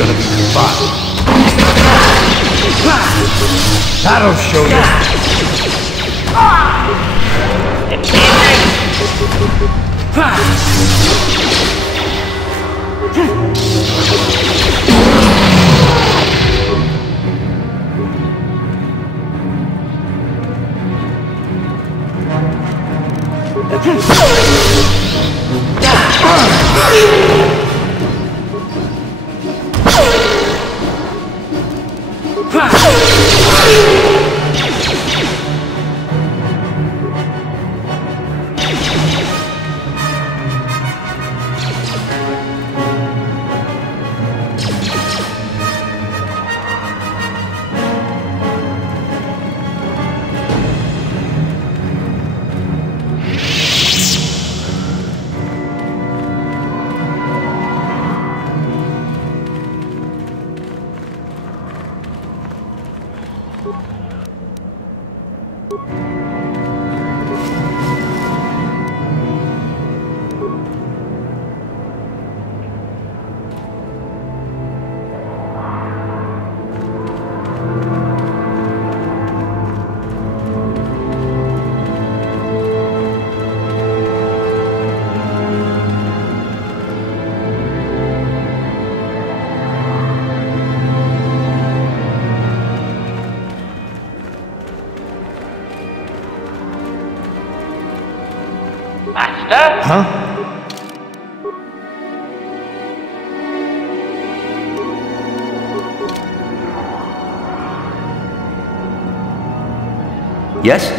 gonna be fun. That'll show you. Huh? Yes?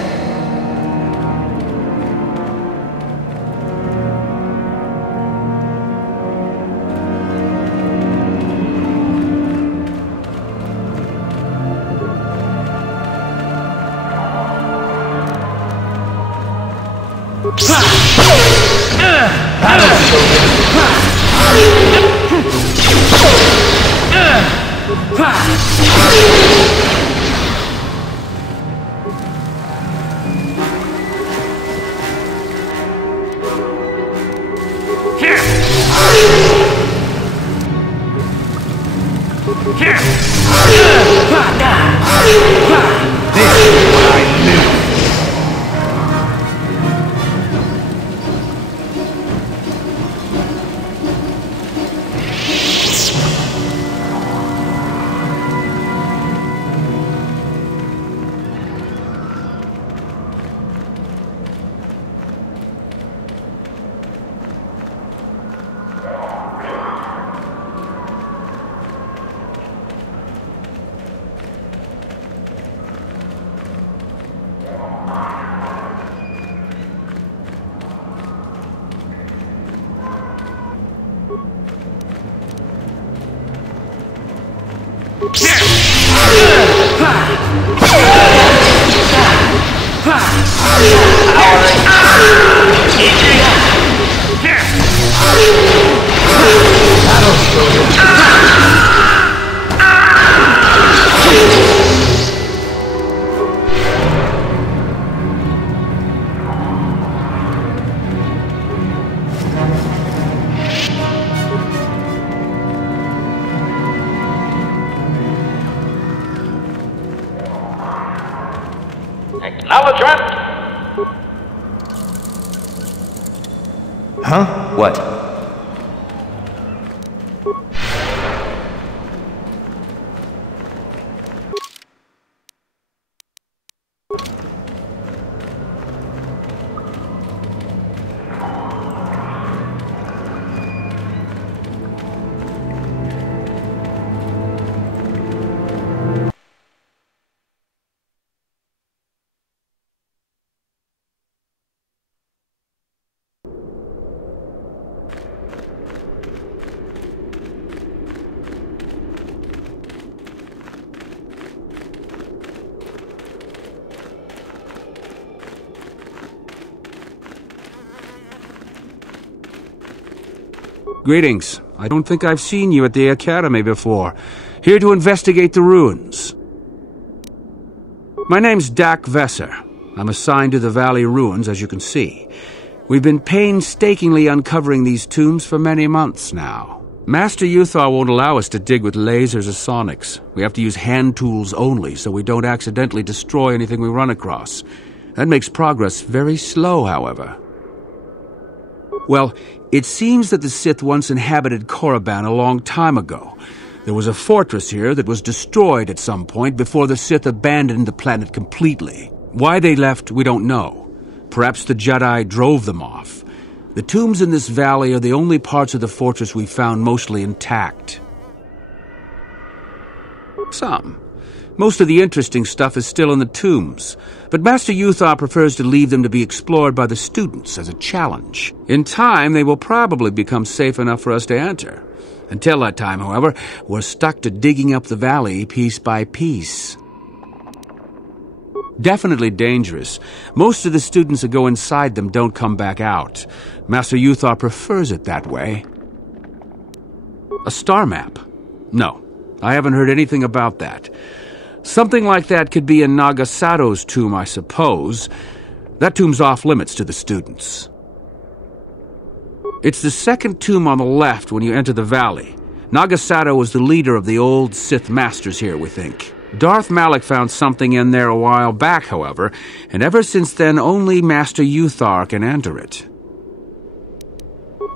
Acknowledgement! Huh? What? Greetings. I don't think I've seen you at the Academy before. Here to investigate the ruins. My name's Dak Vesser. I'm assigned to the Valley Ruins, as you can see. We've been painstakingly uncovering these tombs for many months now. Master Yuthar won't allow us to dig with lasers or sonics. We have to use hand tools only, so we don't accidentally destroy anything we run across. That makes progress very slow, however. Well, it seems that the Sith once inhabited Korriban a long time ago. There was a fortress here that was destroyed at some point before the Sith abandoned the planet completely. Why they left, we don't know. Perhaps the Jedi drove them off. The tombs in this valley are the only parts of the fortress we found mostly intact. Some. Most of the interesting stuff is still in the tombs, but Master Yuthar prefers to leave them to be explored by the students as a challenge. In time, they will probably become safe enough for us to enter. Until that time, however, we're stuck to digging up the valley piece by piece. Definitely dangerous. Most of the students that go inside them don't come back out. Master Yuthar prefers it that way. A star map? No, I haven't heard anything about that. Something like that could be in Nagasato's tomb, I suppose. That tomb's off limits to the students. It's the second tomb on the left when you enter the valley. Nagasato was the leader of the old Sith Masters here, we think. Darth Malak found something in there a while back, however, and ever since then only Master Yuthar can enter it.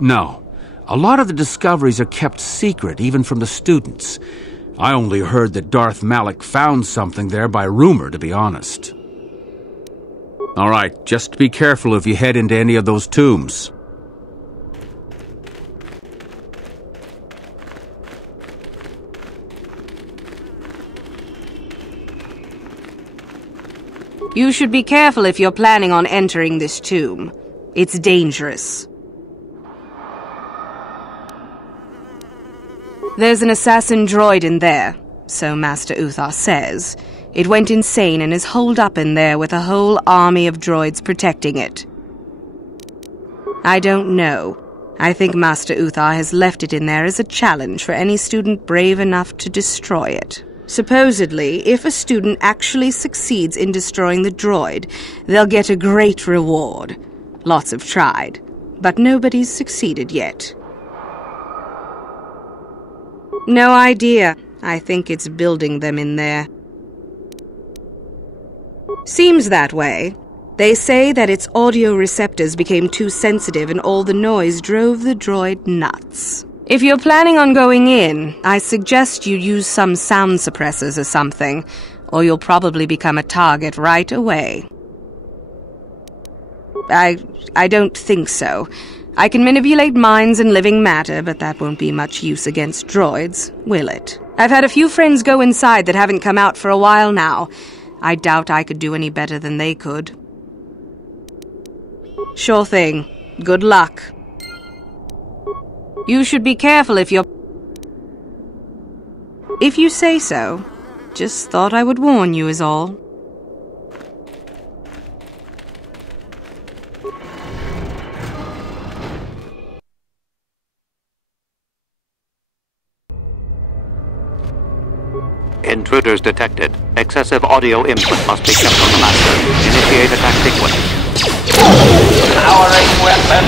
No, a lot of the discoveries are kept secret, even from the students. I only heard that Darth Malak found something there by rumor, to be honest. All right, just be careful if you head into any of those tombs. You should be careful if you're planning on entering this tomb. It's dangerous. There's an assassin droid in there, so Master Uthar says. It went insane and is holed up in there with a whole army of droids protecting it. I don't know. I think Master Uthar has left it in there as a challenge for any student brave enough to destroy it. Supposedly, if a student actually succeeds in destroying the droid, they'll get a great reward. Lots have tried, but nobody's succeeded yet. No idea. I think it's building them in there. Seems that way. They say that its audio receptors became too sensitive and all the noise drove the droid nuts. If you're planning on going in, I suggest you use some sound suppressors or something, or you'll probably become a target right away. I don't think so. I can manipulate minds and living matter, but that won't be much use against droids, will it? I've had a few friends go inside that haven't come out for a while now. I doubt I could do any better than they could. Sure thing. Good luck. You should be careful if you're... If you say so. Just thought I would warn you is all. Intruders detected. Excessive audio input must be kept on the master. Initiate attack sequence. Powering weapon.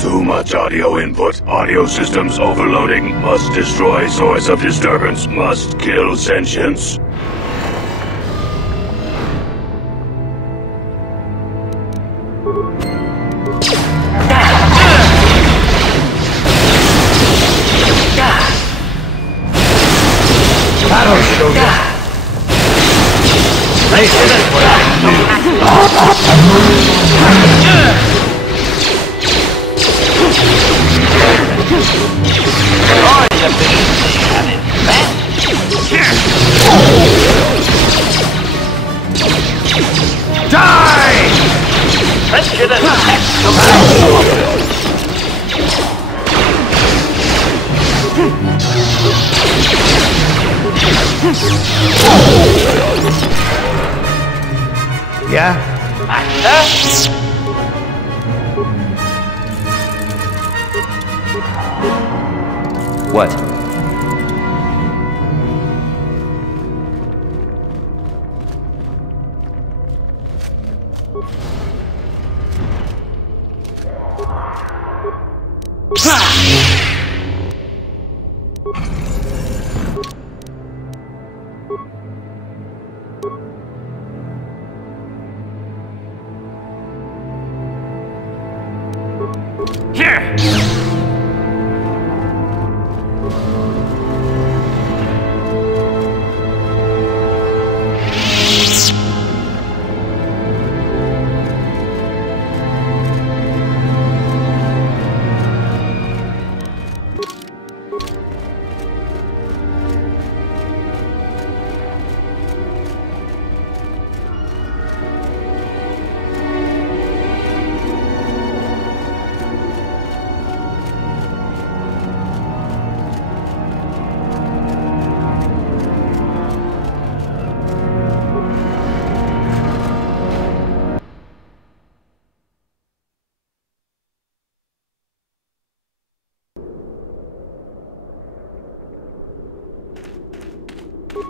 Too much audio input. Audio systems overloading. Must destroy source of disturbance. Must kill sentience. Battle Shogun. Yeah? Master? What?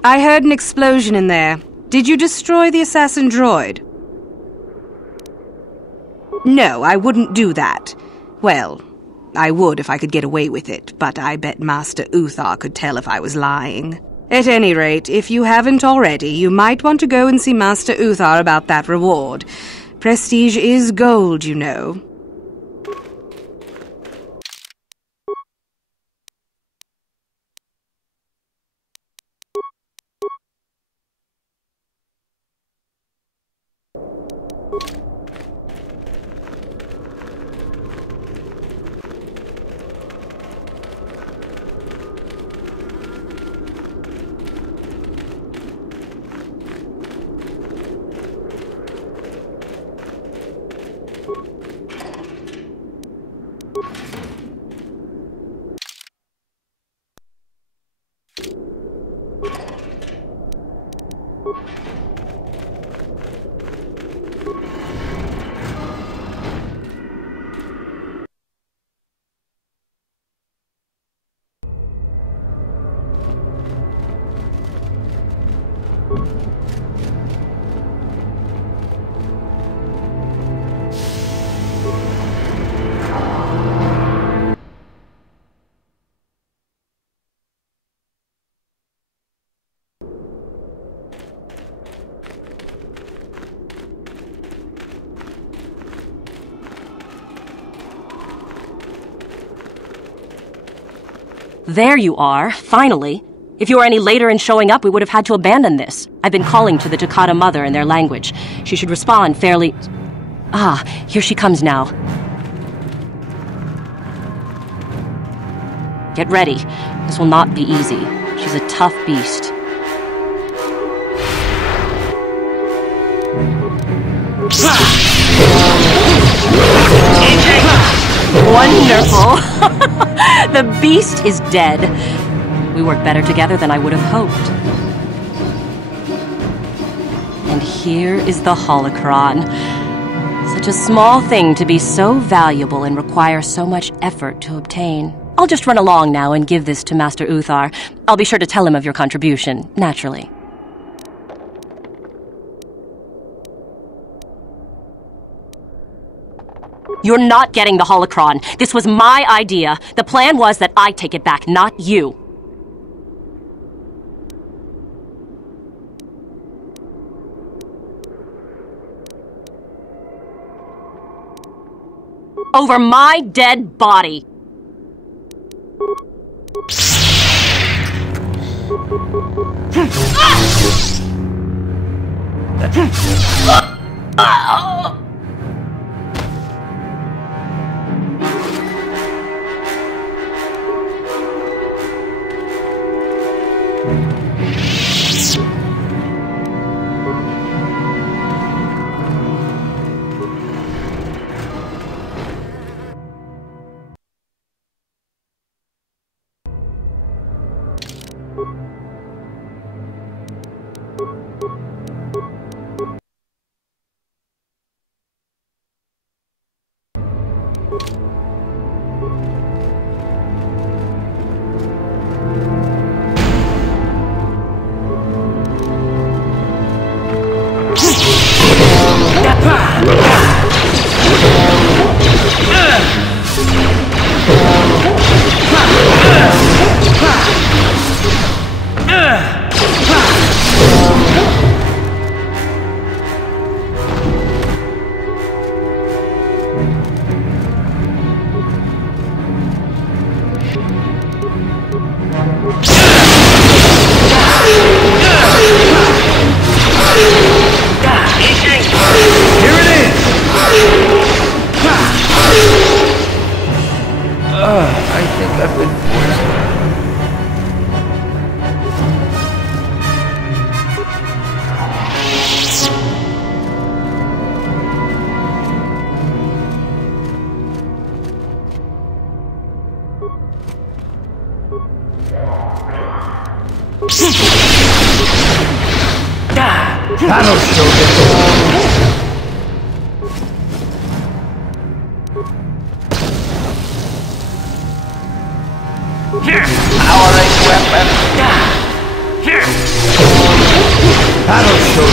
I heard an explosion in there. Did you destroy the assassin droid? No, I wouldn't do that. Well, I would if I could get away with it, but I bet Master Uthar could tell if I was lying. At any rate, if you haven't already, you might want to go and see Master Uthar about that reward. Prestige is gold, you know. There you are, finally. If you were any later in showing up, we would have had to abandon this. I've been calling to the Takata mother in their language. She should respond fairly... Ah, here she comes now. Get ready. This will not be easy. She's a tough beast. Wonderful! The beast is dead. We work better together than I would have hoped. And here is the holocron. Such a small thing to be so valuable and require so much effort to obtain. I'll just run along now and give this to Master Uthar. I'll be sure to tell him of your contribution, naturally. You're not getting the holocron. This was my idea. The plan was that I take it back, not you. Over my dead body. I think I've been poisoned. That'll show them. Here, powering weapon. Here. That'll show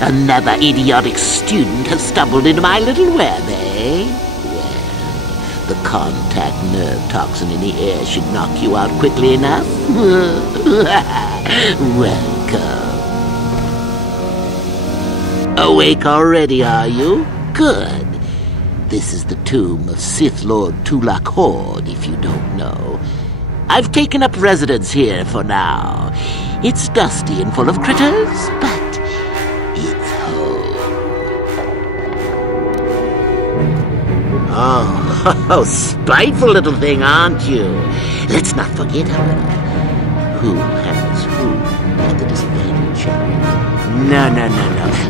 Another idiotic student has stumbled into my little web, eh? Well, the contact nerve toxin in the air should knock you out quickly enough. Welcome. Awake already, are you? Good. This is the tomb of Sith Lord Tulak Hord, if you don't know. I've taken up residence here for now. It's dusty and full of critters, but it's home. Oh, spiteful little thing, aren't you? Let's not forget, however, who has who at the disadvantage. No.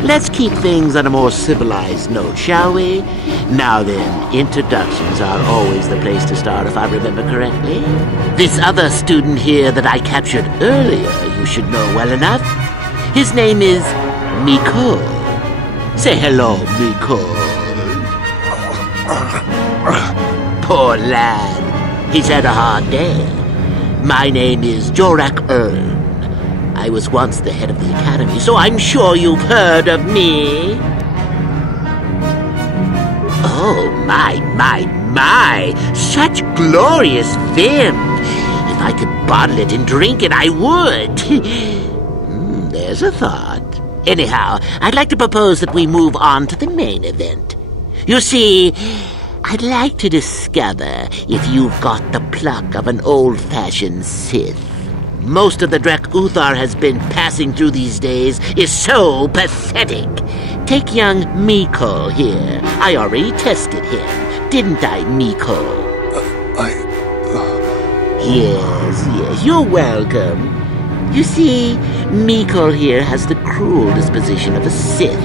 Let's keep things on a more civilized note, shall we? Now then, introductions are always the place to start, if I remember correctly. This other student here that I captured earlier, you should know well enough. His name is Mikol. Say hello, Mikol. Poor lad. He's had a hard day. My name is Jorak Ern. I was once the head of the academy, so I'm sure you've heard of me. Oh, my. Such glorious vim. If I could bottle it and drink it, I would. There's a thought. Anyhow, I'd like to propose that we move on to the main event. You see, I'd like to discover if you've got the pluck of an old-fashioned Sith. Most of the Drek Uthar has been passing through these days is so pathetic. Take young Mikol here. I already tested him. Didn't I, Mikol? Yes, you're welcome. You see, Mikol here has the cruel disposition of a Sith,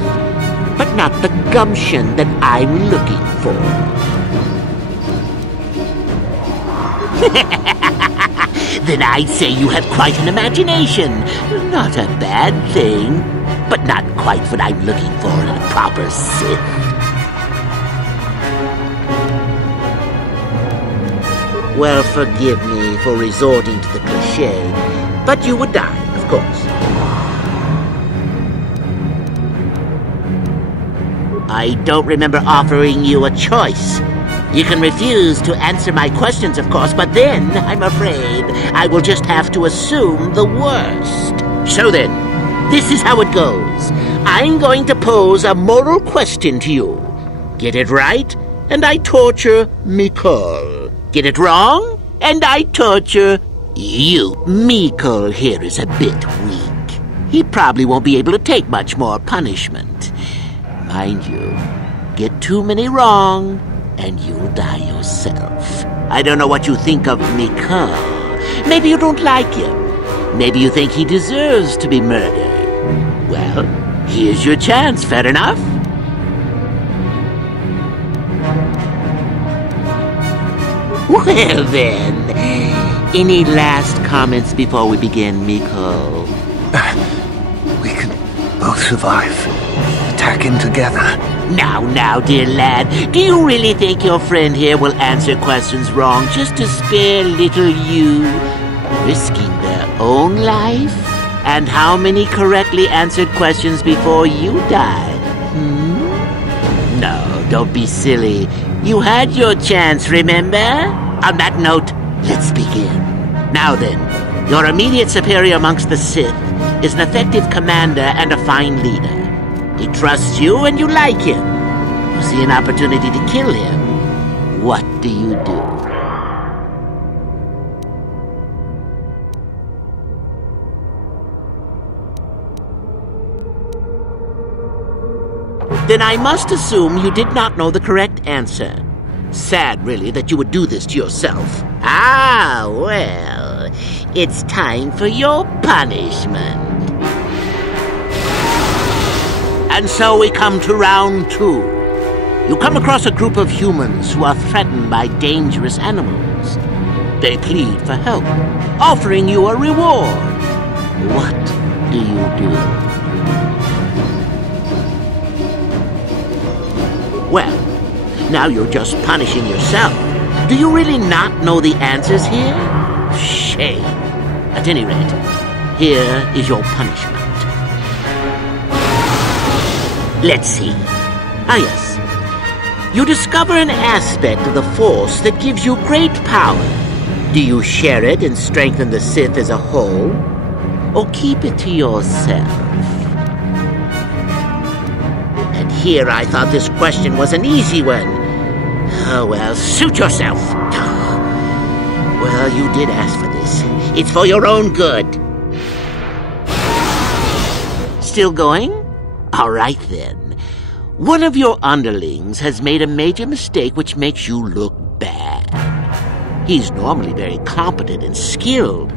but not the gumption that I'm looking for. Then I'd say you have quite an imagination. Not a bad thing, but not quite what I'm looking for in a proper Sith. Well, forgive me for resorting to the cliché, but you would die, of course. I don't remember offering you a choice. You can refuse to answer my questions, of course, but then, I'm afraid, I will just have to assume the worst. So then, this is how it goes. I'm going to pose a moral question to you. Get it right, and I torture Mikol. Get it wrong, and I torture you. Mikol here is a bit weak. He probably won't be able to take much more punishment. Mind you, get too many wrong, and you'll die yourself. I don't know what you think of Mikol. Maybe you don't like him. Maybe you think he deserves to be murdered. Well, here's your chance, fair enough? Well then, any last comments before we begin, Mikol? We can both survive. Attack him together. Now, dear lad, do you really think your friend here will answer questions wrong just to spare little you, risking their own life? And how many correctly answered questions before you die? No, don't be silly. You had your chance, remember? On that note, let's begin. Now then, your immediate superior amongst the Sith is an effective commander and a fine leader. He trusts you and you like him. You see an opportunity to kill him. What do you do? Then I must assume you did not know the correct answer. Sad, really, that you would do this to yourself. Ah, well, it's time for your punishment. And so we come to round 2. You come across a group of humans who are threatened by dangerous animals. They plead for help, offering you a reward. What do you do? Well, now you're just punishing yourself. Do you really not know the answers here? Shame. At any rate, here is your punishment. Let's see. Ah, yes. You discover an aspect of the Force that gives you great power. Do you share it and strengthen the Sith as a whole? Or keep it to yourself? And here I thought this question was an easy one. Oh, well, suit yourself. Well, you did ask for this. It's for your own good. Still going? All right, then. One of your underlings has made a major mistake which makes you look bad. He's normally very competent and skilled.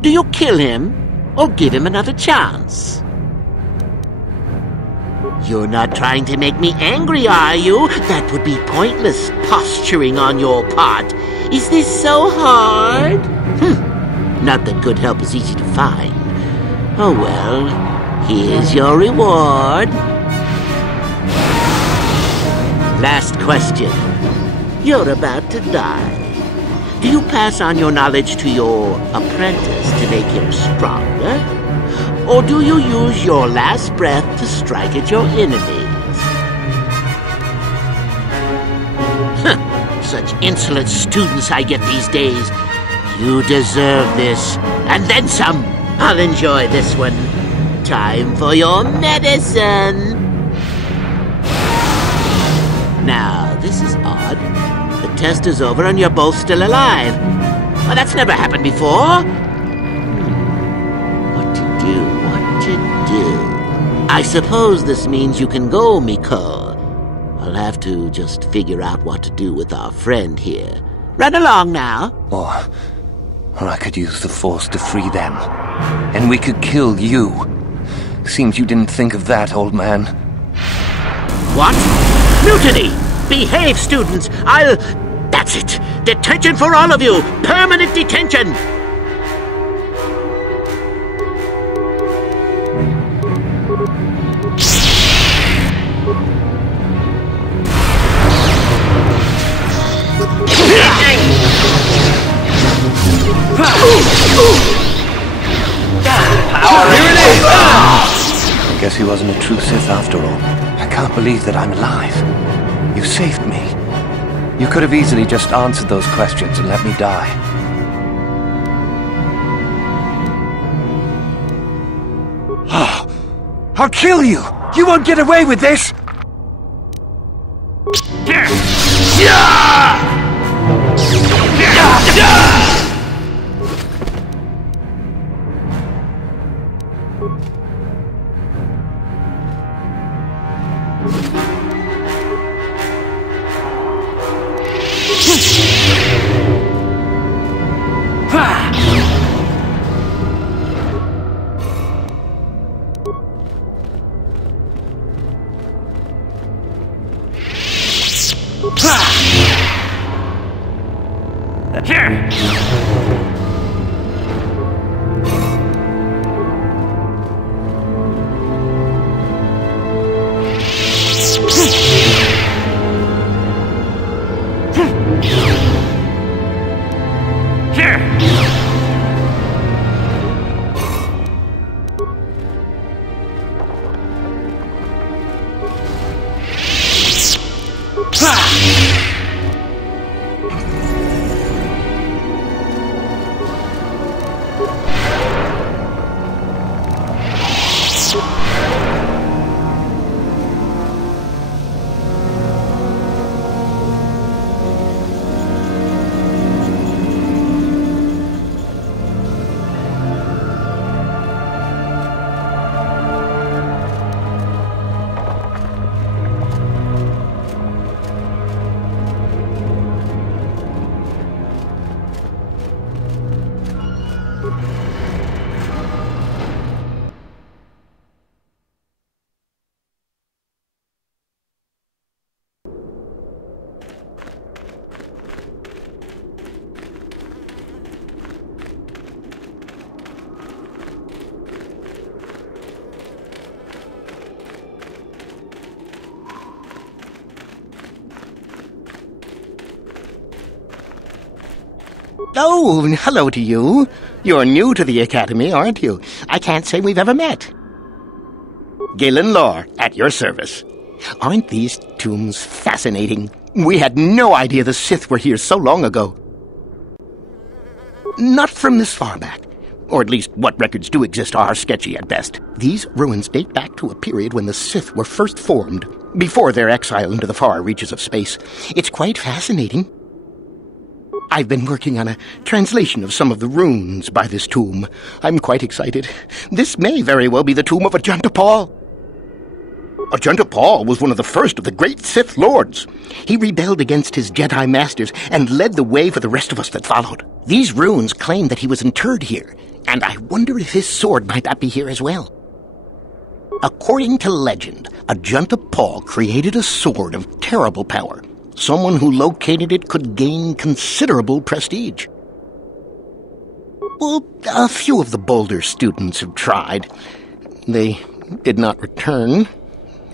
Do you kill him or give him another chance? You're not trying to make me angry, are you? That would be pointless posturing on your part. Is this so hard? Not that good help is easy to find. Oh well, here's your reward. Last question. You're about to die. Do you pass on your knowledge to your apprentice to make him stronger? Or do you use your last breath to strike at your enemies? Such insolent students I get these days. You deserve this, and then some. I'll enjoy this one. Time for your medicine. Now, this is odd. The test is over and you're both still alive. Well, that's never happened before. What to do? I suppose this means you can go, Mikol. I'll have to just figure out what to do with our friend here. Run along now. Or I could use the Force to free them. And we could kill you. Seems you didn't think of that, old man. What? Mutiny! Behave, students! That's it! Detention for all of you! Permanent detention! I guess he wasn't a true Sith after all. I can't believe that I'm alive. You saved me. You could have easily just answered those questions and let me die. I'll kill you! You won't get away with this! Oh, hello to you. You're new to the Academy, aren't you? I can't say we've ever met. Galen Lore, at your service. Aren't these tombs fascinating? We had no idea the Sith were here so long ago. Not from this far back. Or at least what records do exist are sketchy at best. These ruins date back to a period when the Sith were first formed, before their exile into the far reaches of space. It's quite fascinating. I've been working on a translation of some of the runes by this tomb. I'm quite excited. This may very well be the tomb of Ajunta Pall. Ajunta Pall was one of the first of the great Sith Lords. He rebelled against his Jedi Masters and led the way for the rest of us that followed. These runes claim that he was interred here, and I wonder if his sword might not be here as well. According to legend, Ajunta Pall created a sword of terrible power. Someone who located it could gain considerable prestige. Well, a few of the Boulder students have tried. They did not return.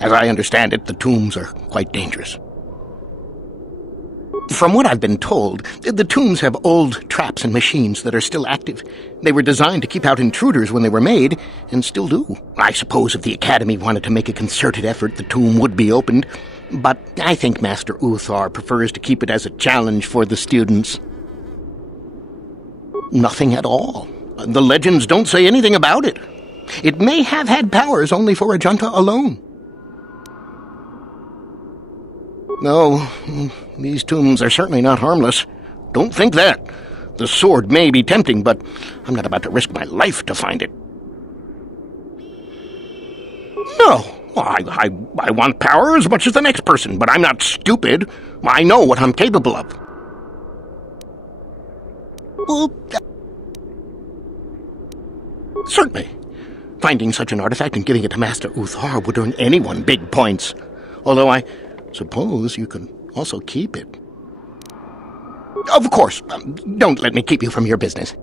As I understand it, the tombs are quite dangerous. From what I've been told, the tombs have old traps and machines that are still active. They were designed to keep out intruders when they were made, and still do. I suppose if the Academy wanted to make a concerted effort, the tomb would be opened. But I think Master Uthar prefers to keep it as a challenge for the students. Nothing at all. The legends don't say anything about it. It may have had powers only for Ajunta alone. No, these tombs are certainly not harmless. Don't think that. The sword may be tempting, but I'm not about to risk my life to find it. No. I want power as much as the next person, but I'm not stupid. I know what I'm capable of. Well, Certainly. Finding such an artifact and giving it to Master Uthar would earn anyone big points. Although I suppose you can also keep it. Of course. Don't let me keep you from your business.